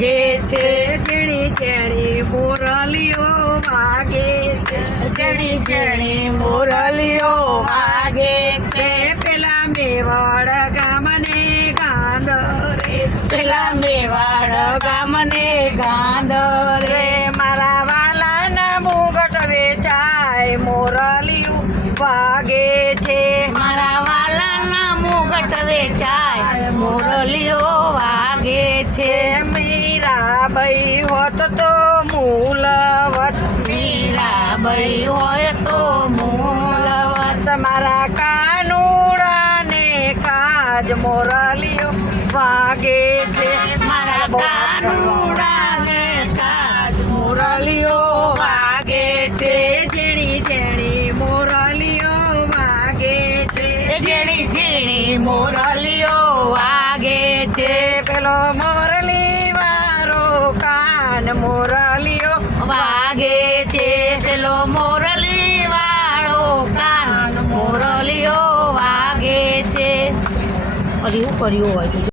વાગે છે, ઝીણી ઝીણી મોરલીઓ વાગે છે, ઝીણી ઝીણી મુરલીઓ વાગે છે. પેલા મેવાડ ગામને ગાંધરે, પેલા મેવાડ ગામને ગાંધરે, મારા વાલાના મુગટ વેચાય મોરલીઓ વાગે છે, મારા વાલાના મુગટ વેચાય મુરલીઓ વાગે છે. મીરાબાઈ હોત તો મૂલવત, મીરાબાઈ હોય તો મૂલવત, તમારા કાનુડાને કાજ મોરલીઓ વાગે છે, મારા કાનુડાને કાજ મુરલીઓ વાગે છે. ઝીણી ઝીણી મોરલીઓ વાગે છે, ઝીણી ઝીણી મુરલીઓ વાગે છે. પેલો મોરલી વાળો કાન મોરલીઓ વાગે છે, પેલો મોરલી વાળો કાન મુરલીઓ વાગે છે. હજી શું કર્યું હોય બીજું?